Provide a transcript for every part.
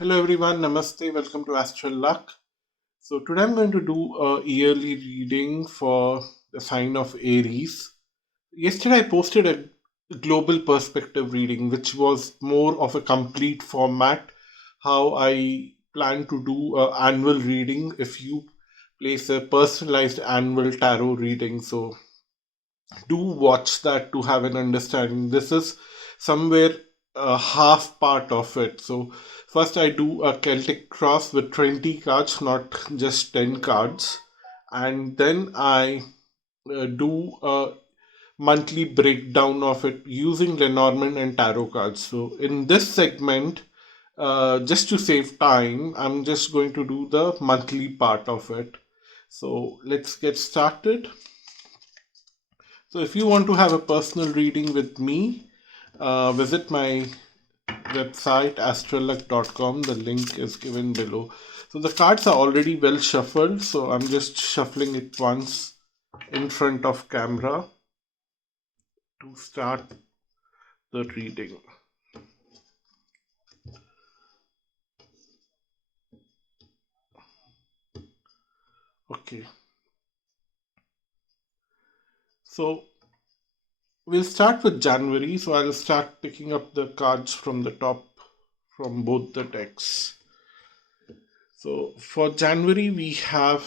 Hello everyone, Namaste, welcome to Astral Luck. So today I'm going to do a yearly reading for the sign of Aries. Yesterday I posted a global perspective reading which was more of a complete format, how I plan to do an annual reading if you place a personalized annual tarot reading. So do watch that to have an understanding. This is somewhere half part of it. So first I do a Celtic cross with 20 cards, not just 10 cards, and then I do a monthly breakdown of it using Lenormand and tarot cards. So in this segment, just to save time, I'm just going to do the monthly part of it. So let's get started. So if you want to have a personal reading with me, visit my website astroluck.com. The link is given below. So the cards are already well shuffled, so I'm just shuffling it once in front of camera to start the reading. Okay. So we'll start with January. So I'll start picking up the cards from the top from both the decks. So for January, we have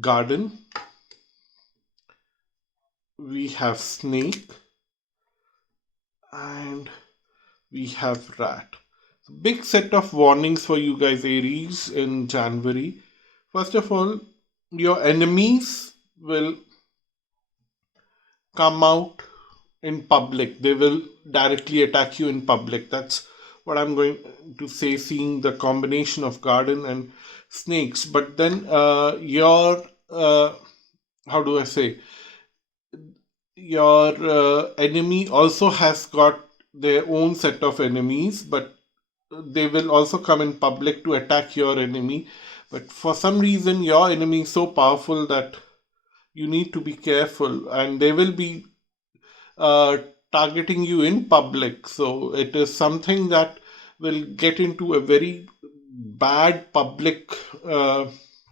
Garden, we have Snake, and we have Rat. Big set of warnings for you guys, Aries, in January. First of all, your enemies will come out in public. They will directly attack you in public. That's what I'm going to say, seeing the combination of garden and snakes. But then how do I say, your enemy also has got their own set of enemies, but they will also come in public to attack your enemy. But for some reason, your enemy is so powerful that you need to be careful, and they will be uh, targeting you in public. So it is something that will get into a very bad public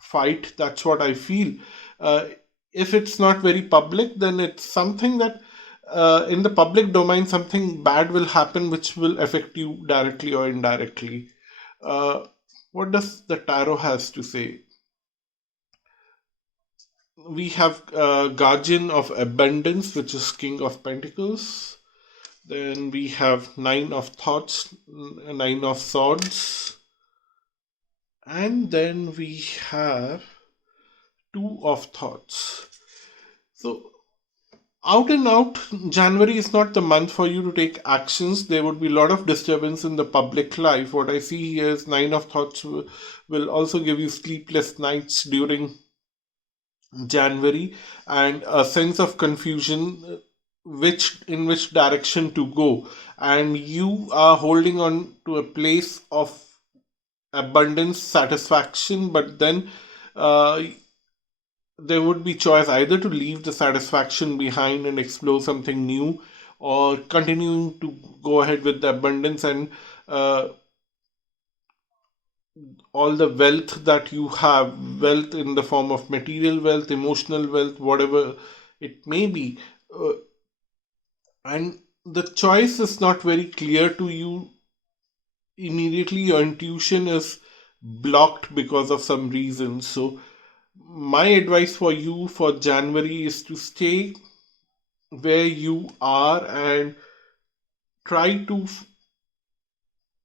fight. That's what I feel. Uh, if it's not very public, then it's something that in the public domain, something bad will happen which will affect you directly or indirectly. Uh, what does the tarot has to say? We have Guardian of Abundance, which is King of Pentacles. Then we have Nine of Thoughts, Nine of Swords. And then we have Two of Thoughts. So, out and out, January is not the month for you to take actions. There would be a lot of disturbance in the public life. What I see here is Nine of Thoughts will also give you sleepless nights during January and a sense of confusion which direction to go, and you are holding on to a place of abundance satisfaction, but then uh, there would be choice either to leave the satisfaction behind and explore something new, or continuing to go ahead with the abundance and uh, all the wealth that you have, wealth in the form of material wealth, emotional wealth, whatever it may be. uh, and the choice is not very clear to you immediately. Your intuition is blocked because of some reason. So my advice for you for January is to stay where you are and try to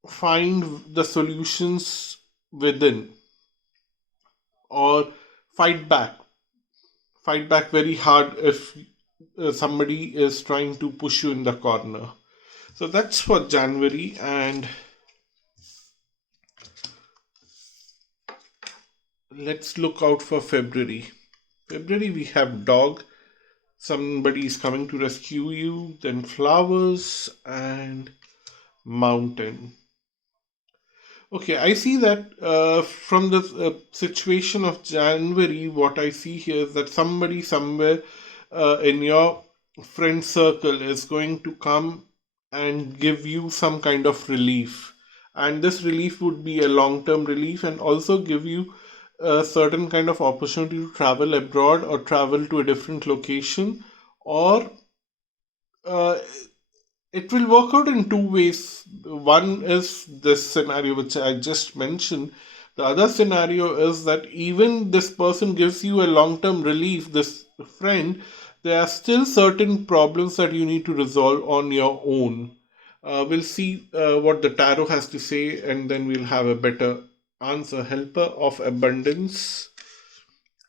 find the solutions within, or fight back fight back very hard if somebody is trying to push you in the corner. So that's for January. And let's look out for February. February, we have Dog, somebody is coming to rescue you, then Flowers, and Mountain. Okay, I see that from the situation of January, what I see here is that somebody somewhere in your friend circle is going to come and give you some kind of relief. and this relief would be a long term relief and also give you a certain kind of opportunity to travel abroad or travel to a different location, or uh, it will work out in two ways. One is this scenario which I just mentioned. The other scenario is that even this person gives you a long term relief, this friend, there are still certain problems that you need to resolve on your own. We'll see what the tarot has to say, and then we'll have a better answer. Helper of abundance,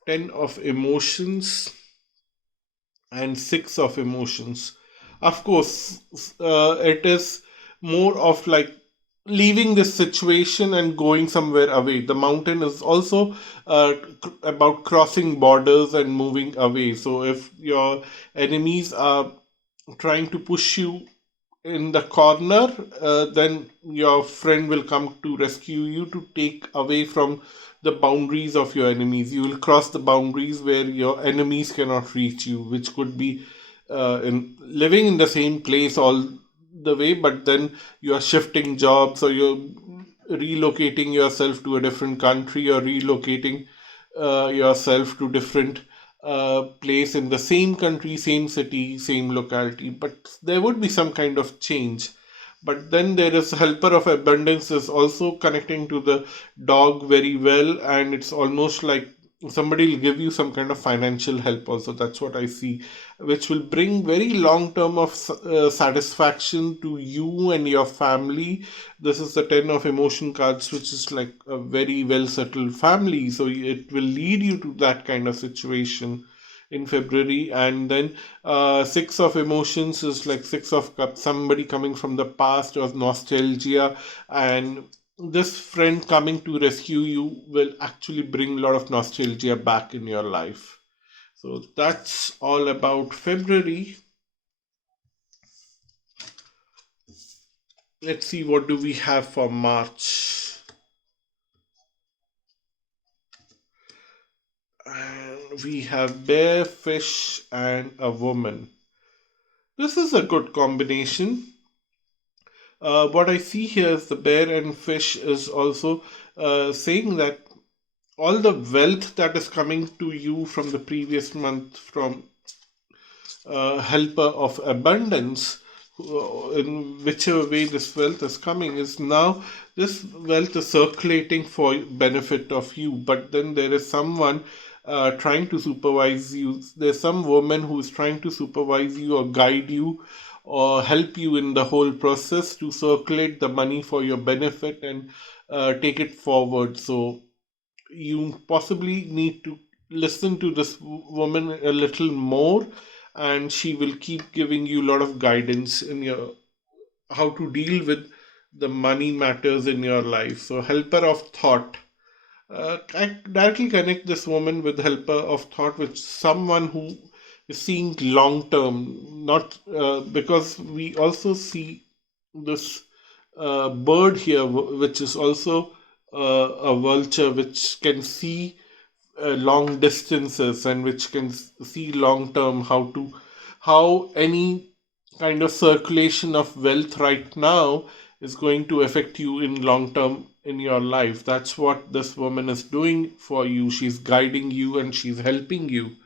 10 of emotions, and six of emotions. Of course, it is more of like leaving this situation and going somewhere away. The mountain is also about crossing borders and moving away. So if your enemies are trying to push you in the corner, then your friend will come to rescue you to take away from the boundaries of your enemies. You will cross the boundaries where your enemies cannot reach you, which could be in living in the same place all the way, but then you are shifting jobs, or you're relocating yourself to a different country, or relocating yourself to different place in the same country, same city, same locality, but there would be some kind of change. But then there is helper of abundance is also connecting to the dog very well, and it's almost like somebody will give you some kind of financial help also. That's what I see, which will bring very long term of satisfaction to you and your family. This is the 10 of emotion cards, which is like a very well settled family, so it will lead you to that kind of situation in February. And then six of emotions is like six of cups, somebody coming from the past or nostalgia, and this friend coming to rescue you will actually bring a lot of nostalgia back in your life. So that's all about February. Let's see, what do we have for March. And we have bear, fish, and a woman. This is a good combination. What I see here is the bear and fish is also saying that all the wealth that is coming to you from the previous month from helper of abundance, in whichever way this wealth is coming, is now this wealth is circulating for benefit of you. But then there is someone trying to supervise you. There's some woman who is trying to supervise you or guide you or help you in the whole process to circulate the money for your benefit and take it forward. So you possibly need to listen to this woman a little more, and she will keep giving you a lot of guidance in your how to deal with the money matters in your life. So helper of thought, I directly connect this woman with helper of thought, with someone who is seeing long term, not because we also see this bird here, which is also a vulture, which can see long distances and which can see long term how any kind of circulation of wealth right now is going to affect you in long term in your life. That's what this woman is doing for you. She's guiding you and she's helping you.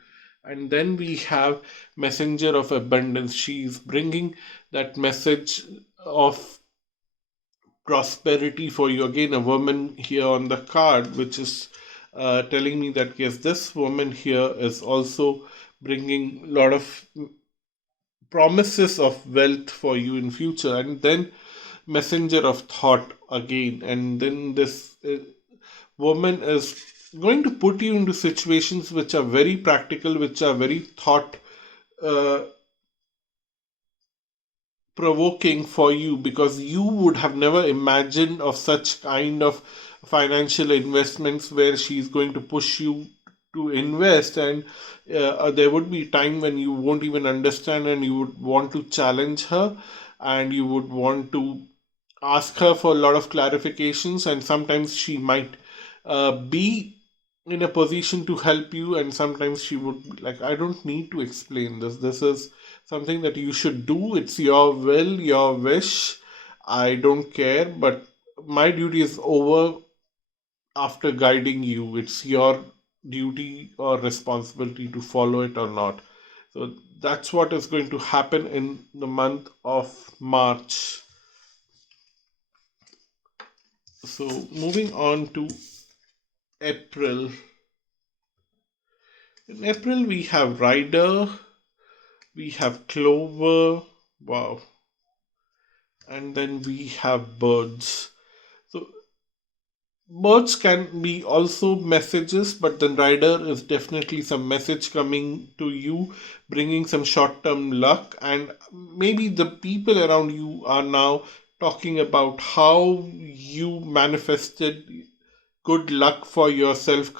And then we have messenger of abundance. She's bringing that message of prosperity for you. Again, a woman here on the card, which is telling me that yes, this woman here is also bringing a lot of promises of wealth for you in future. And then messenger of thought again, and then this woman is going to put you into situations which are very practical, which are very thought uh, provoking for you, because you would have never imagined of such kind of financial investments where she's going to push you to invest. And there would be time when you won't even understand and you would want to challenge her, and you would want to ask her for a lot of clarifications, and sometimes she might be in a position to help you, and sometimes she would be like, I don't need to explain this, this is something that you should do, it's your will, your wish, I don't care. But my duty is over after guiding you. It's your duty or responsibility to follow it or not. So that's what is going to happen in the month of March. So moving on to April. In April, we have Rider, we have Clover, wow, and then we have Birds. So birds can be also messages, but then rider is definitely some message coming to you, bringing some short term luck. And maybe the people around you are now talking about how you manifested good luck for yourself.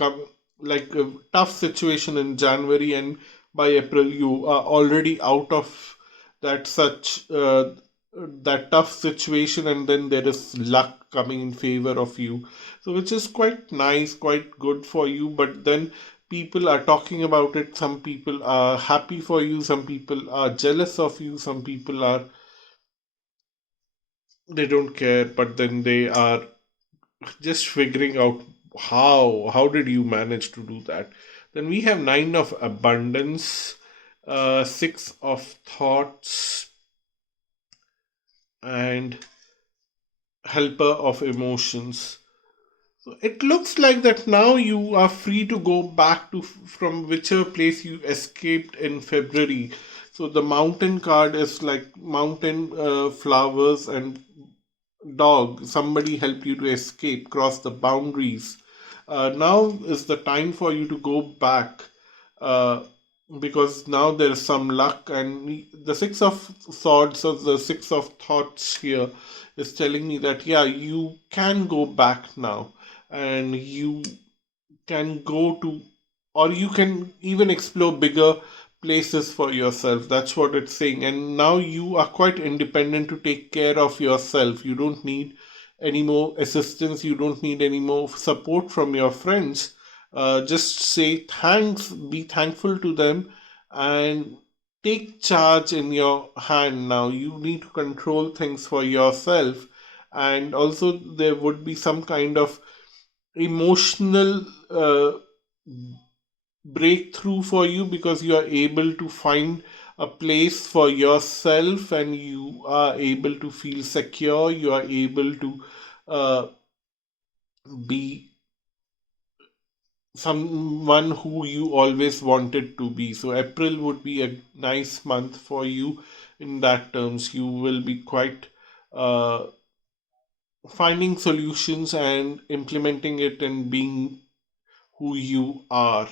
Like a tough situation in January, and by April you are already out of that such that tough situation, and then there is luck coming in favor of you. So which is quite nice, quite good for you. But then people are talking about it. Some people are happy for you. Some people are jealous of you. Some people are, they don't care. But then they are just figuring out how did you manage to do that. Then we have nine of abundance, six of thoughts, and helper of emotions. So it looks like that now you are free to go back to from whichever place you escaped in February. So the mountain card is like mountain, flowers and dog. Somebody helped you to escape, cross the boundaries. Now is the time for you to go back, uh, because now there is some luck. And the six of swords or the six of thoughts here is telling me that yeah, you can go back now, and you can go to, or you can even explore bigger places for yourself. That's what it's saying. And now you are quite independent to take care of yourself. You don't need any more assistance, you don't need any more support from your friends. Just say thanks, be thankful to them, and take charge in your hand. Now you need to control things for yourself. And also there would be some kind of emotional breakthrough for you, because you are able to find a place for yourself, and you are able to feel secure. You are able to uh, be someone who you always wanted to be. So April would be a nice month for you in that terms. You will be quite uh, finding solutions and implementing it and being who you are.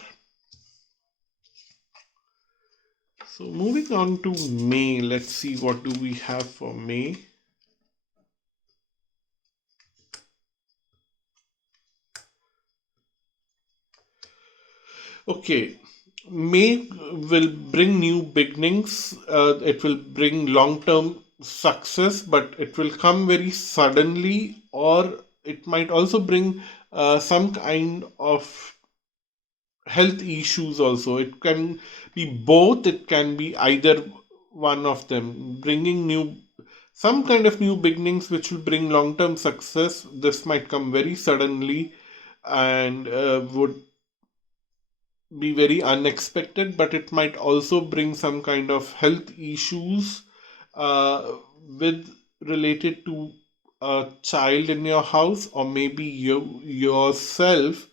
So moving on to May, let's see what do we have for May. Okay, May will bring new beginnings. It will bring long-term success, but it will come very suddenly, or it might also bring some kind of health issues also. It can be both. It can be either one of them, bringing new some kind of new beginnings which will bring long term success. This might come very suddenly and would be very unexpected, but it might also bring some kind of health issues uh, with related to a child in your house, or maybe you yourself.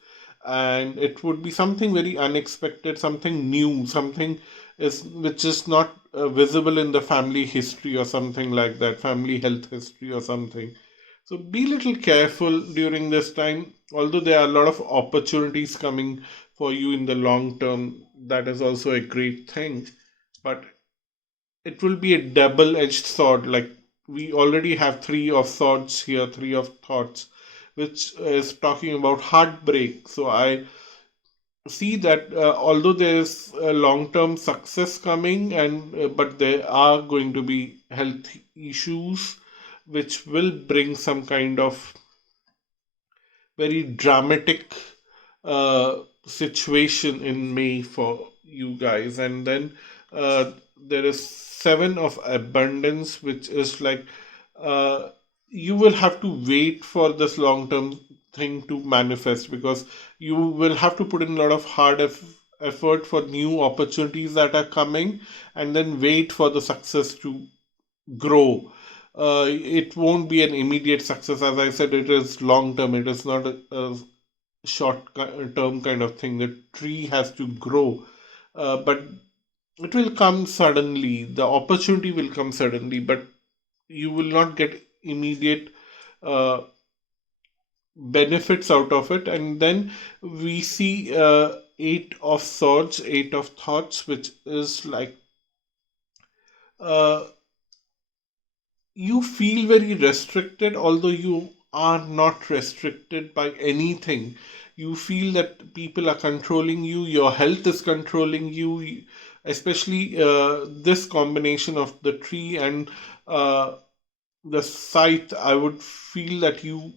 And it would be something very unexpected, something new, something is which is not visible in the family history or something like that, family health history or something. So be little careful during this time. Although there are a lot of opportunities coming for you in the long term, that is also a great thing. But it will be a double-edged sword. Like we already have three of swords here, three of thoughts, which is talking about heartbreak. So I see that although there is a long-term success coming, and but there are going to be health issues which will bring some kind of very dramatic situation in May for you guys. And then there is seven of abundance, which is like uh, you will have to wait for this long term thing to manifest, because you will have to put in a lot of hard effort for new opportunities that are coming, and then wait for the success to grow. It won't be an immediate success. As I said, it is long term, it is not a short term kind of thing. The tree has to grow, but it will come suddenly. The opportunity will come suddenly, but you will not get immediate uh, benefits out of it. And then we see Eight of Swords, Eight of Thoughts, which is like uh, you feel very restricted, although you are not restricted by anything. You feel that people are controlling you, your health is controlling you, especially this combination of the tree and uh, the scythe. I would feel that you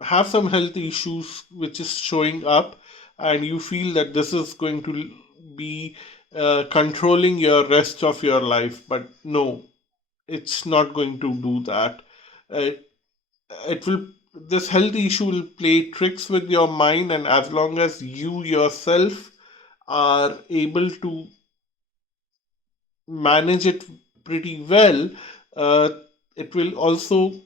have some health issues which is showing up, and you feel that this is going to be controlling your rest of your life. But no, it's not going to do that. Uh, it will This health issue will play tricks with your mind, and as long as you yourself are able to manage it pretty well, uh, it will also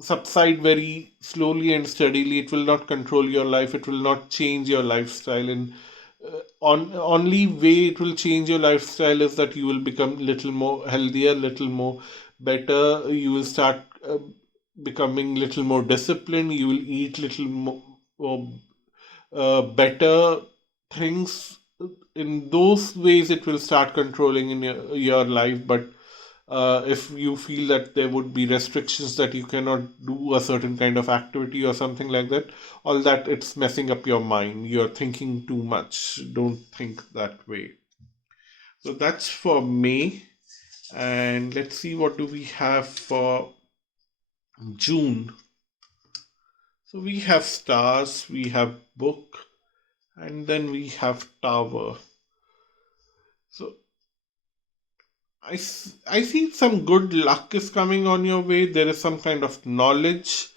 subside very slowly and steadily. It will not control your life. It will not change your lifestyle. And on only way it will change your lifestyle is that you will become little more healthier, little more better. You will start becoming little more disciplined. You will eat little more better things. In those ways, it will start controlling in your life. But if you feel that there would be restrictions, that you cannot do a certain kind of activity or something like that, all that, it's messing up your mind. You're thinking too much. Don't think that way. So that's for May. And let's see, what do we have for June. So we have stars, we have book, and then we have tower. So I see some good luck is coming on your way. There is some kind of knowledge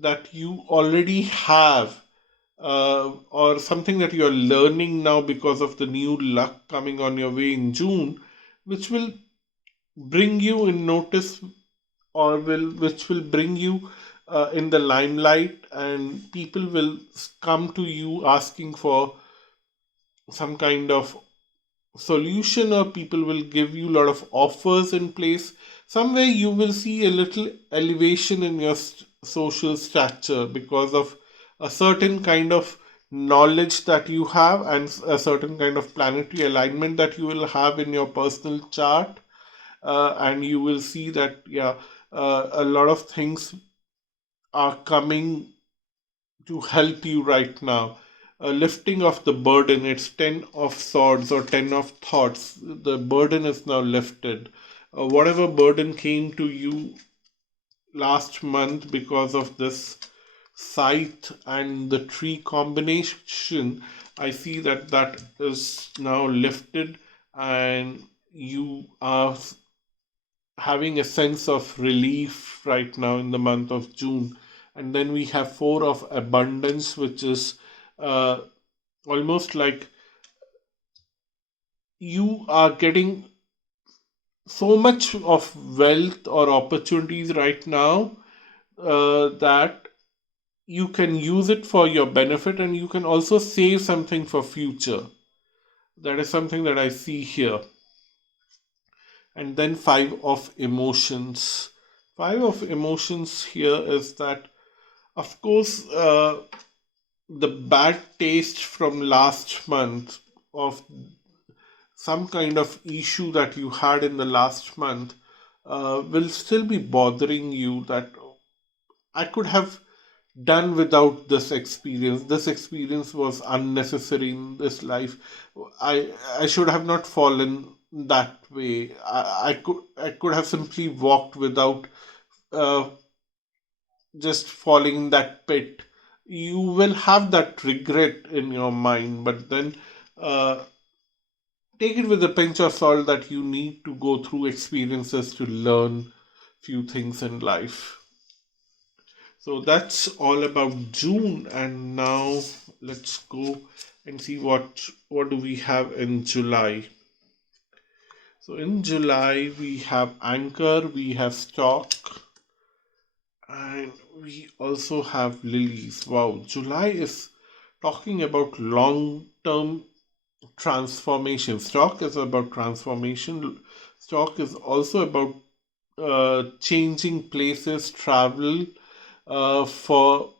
that you already have, or something that you're learning now because of the new luck coming on your way in June, which will bring you in notice, or which will bring you in the limelight, and people will come to you asking for some kind of solution, or people will give you a lot of offers in place. Somewhere you will see a little elevation in your social stature because of a certain kind of knowledge that you have, and a certain kind of planetary alignment that you will have in your personal chart. And you will see that, yeah, a lot of things are coming to help you right now. Lifting of the burden, it's 10 of swords or 10 of thoughts. The burden is now lifted. Whatever burden came to you last month because of this scythe and the tree combination, I see that that is now lifted, and you are having a sense of relief right now in the month of June. And then we have Four of Abundance, which is uh, almost like you are getting so much of wealth or opportunities right now, that you can use it for your benefit, and you can also save something for future. That is something that I see here. And then Five of Emotions. Five of Emotions here is that, of course, the bad taste from last month, of some kind of issue that you had in the last month, will still be bothering you, that I could have done without this experience. This experience was unnecessary in this life. I should have not fallen that way. I could have simply walked without uh, just falling in that pit. You will have that regret in your mind, but then uh, take it with a pinch of salt, that you need to go through experiences to learn. few things in life. So that's all about June, and now let's go and see what do we have in July. So in July we have Anchor, we have Stock, and we also have Lilies. Wow, July is talking about long-term transformation. Stock is about transformation. Stock is also about changing places, travel for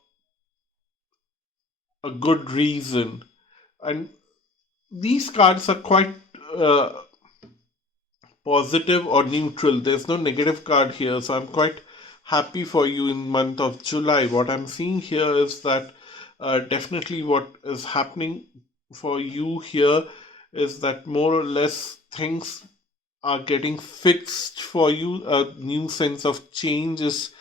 a good reason. And these cards are quite uh, positive or neutral. There's no negative card here, so I'm quite happy for you in month of July. What I'm seeing here is that definitely what is happening for you here is that more or less things are getting fixed for you. A new sense of change is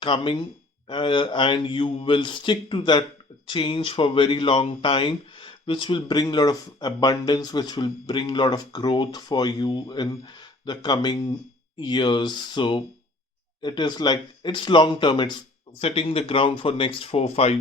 coming, and you will stick to that change for a very long time, which will bring a lot of abundance, which will bring a lot of growth for you in the coming years. So it is like it's long term, it's setting the ground for next 4 5